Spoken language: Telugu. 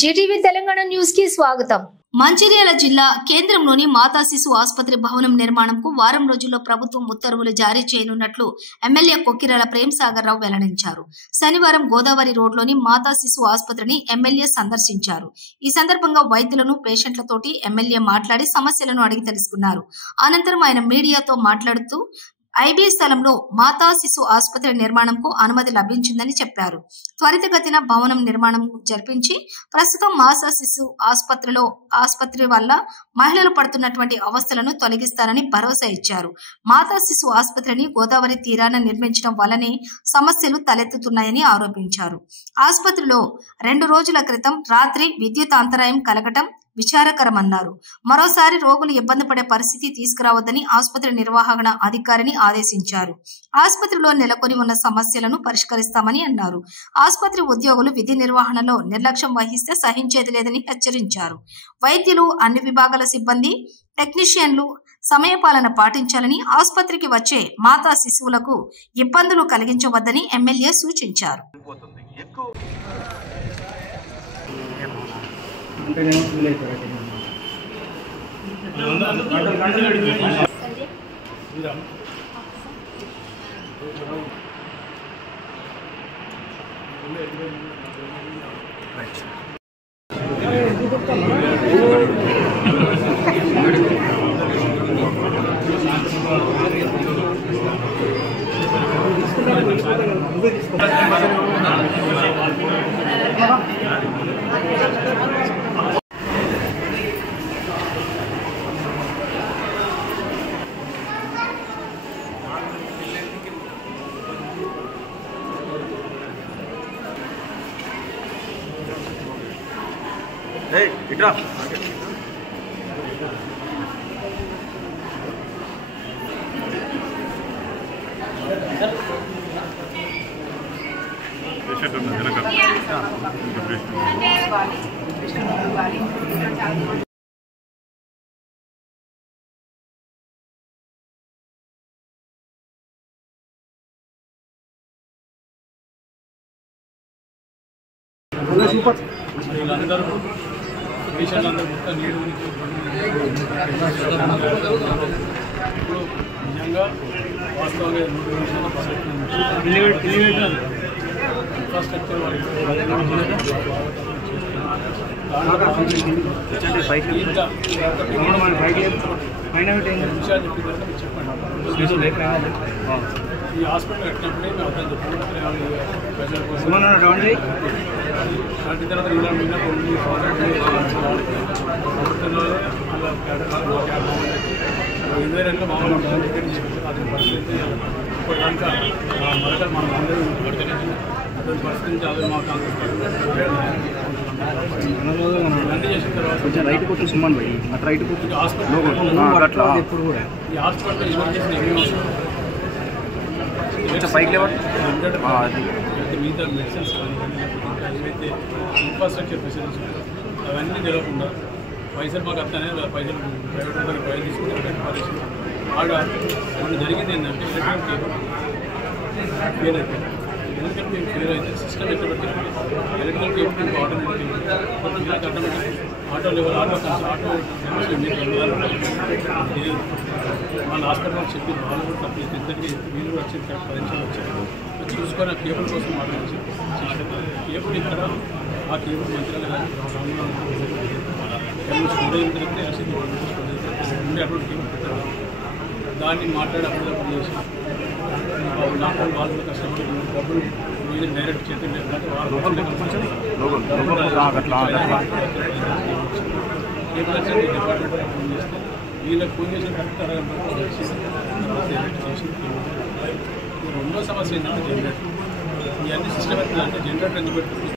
జీటీవీ తెలంగాణ న్యూస్ కి స్వాగతం. మంచిర్యాల జిల్లా కేంద్రంలోని మాతా శిశు ఆసుపత్రి భవనం నిర్మాణంకు వారం రోజుల్లో ప్రభుత్వం ఉత్తర్వులు జారీ చేయనున్నట్లు ఎమ్మెల్యే కొక్కిరాల ప్రేమ్సాగర్ రావు వెల్లడించారు. శనివారం గోదావరి రోడ్లోని మాతా శిశు ఆసుపత్రిని ఎమ్మెల్యే సందర్శించారు. ఈ సందర్భంగా వైద్యులను, పేషెంట్లతోటి ఎమ్మెల్యే మాట్లాడి సమస్యలను అడిగి తెలుసుకున్నారు. అనంతరం ఆయన మీడియాతో మాట్లాడుతూ ఐబీ స్థలంలో మాతా శిశు ఆసుపత్రి నిర్మాణంకు అనుమతి లభించిందని చెప్పారు. త్వరితగతిన భవనం నిర్మాణం జరిపించి ప్రస్తుతం మాతా శిశు ఆసుపత్రి వల్ల మహిళలు పడుతున్నటువంటి అవస్థలను తొలగిస్తారని భరోసా ఇచ్చారు. మాతా శిశు ఆసుపత్రిని గోదావరి తీరాన నిర్మించడం వల్లనే సమస్యలు తలెత్తుతున్నాయని ఆరోపించారు. ఆసుపత్రిలో 2 రోజుల క్రితం రాత్రి విద్యుత్ అంతరాయం కలగటం విచారకరమన్నారు. మరోసారి రోగులు ఇబ్బంది పడే పరిస్థితి తీసుకురావద్దని ఆసుపత్రి నిర్వహణ అధికారిని ఆదేశించారు. ఆసుపత్రిలో నెలకొని ఉన్న సమస్యలను పరిష్కరిస్తామని అన్నారు. ఆసుపత్రి ఉద్యోగులు విధి నిర్వహణలో నిర్లక్ష్యం వహిస్తే సహించేది లేదని హెచ్చరించారు. వైద్యులు, అన్ని విభాగాల సిబ్బంది, టెక్నీషియన్లు సమయపాలన పాటించాలని, ఆసుపత్రికి వచ్చే మాతా శిశువులకు ఇబ్బందులు కలిగించవద్దని ఎమ్మెల్యే సూచించారు. Hey, Itra. పేషెంట్లందరూ మొత్తం నీరు గురించి నిజంగా వాస్తవంగా ఇన్ఫ్రాస్ట్రక్చర్ విషయాలు చెప్పిన చెప్పండి. ఈ హాస్పిటల్ కట్టినప్పుడే మేము అర్థం చెప్పండి ప్రజల కోసం కట్టిన తర్వాత ఇలా మీద కొన్ని ప్రభుత్వంలో 22 మామూలు ఉంటుంది. అతని పరిస్థితి ఇప్పటిదాకా మొదట మనం అందరూ అతని పరిస్థితి చాలా మా కాంగ్రెస్ అన్నీ చేసిన తర్వాత ఈ హాస్పిటల్ ఎమర్జెన్సీ మిగతా మెడిసిన్స్ కానీ ఏవైతే ఇన్ఫ్రాస్ట్రక్చర్ ఫెసిలిటీస్ అవన్నీ జరగకుండా పైసలు మాకు అత్తనే పైసలు ప్రైవేట్ వాళ్ళకి పైసలు తీసుకుంటే ఆడ మనం జరిగింది ఏంటంటే ఎలక్ట్రికల్ కేబుల్ ఫెయిల్ అయిపోయింది. ఎలక్ట్రికల్ కేబుల్ ఫెయిల్ అయితే సిస్టమ్ ఎక్కడ పెట్టారంటే electrical cable automatic auto level auto వాళ్ళ హాస్పిటల్ చెప్పి వాళ్ళు కూడా తప్పి ఇద్దరికి వీళ్ళు కూడా వచ్చి 10 నిమిషాలు వచ్చారు. వచ్చి చూసుకొని ఆ కేబుల్ కోసం మాట్లాడి కేబుల్ ఇక్కడ ఆ కేబుల్ మంచిగా కానీ స్టోరేజ్ దొరికితే ఉండే అటువంటి కేబుల్ పెట్టారు. దాన్ని మాట్లాడి అప్పుడు చేసి నాకు వాళ్ళు కూడా కష్టపడి డబ్బులు మీద డైరెక్ట్ చేతులు లేకపోతే వాళ్ళు కేబుల్ వచ్చి డిపార్ట్మెంట్ ఫోన్ చేస్తే వీళ్ళకి ఫోన్ చేసిన కరెక్ట్ అరగంట చేసి రెండో సమస్య ఏంటంటే జనరేటర్. ఇవన్నీ సిస్టమ్ అంటే జనరేటర్ ఎందుకు పెట్టుకుంటే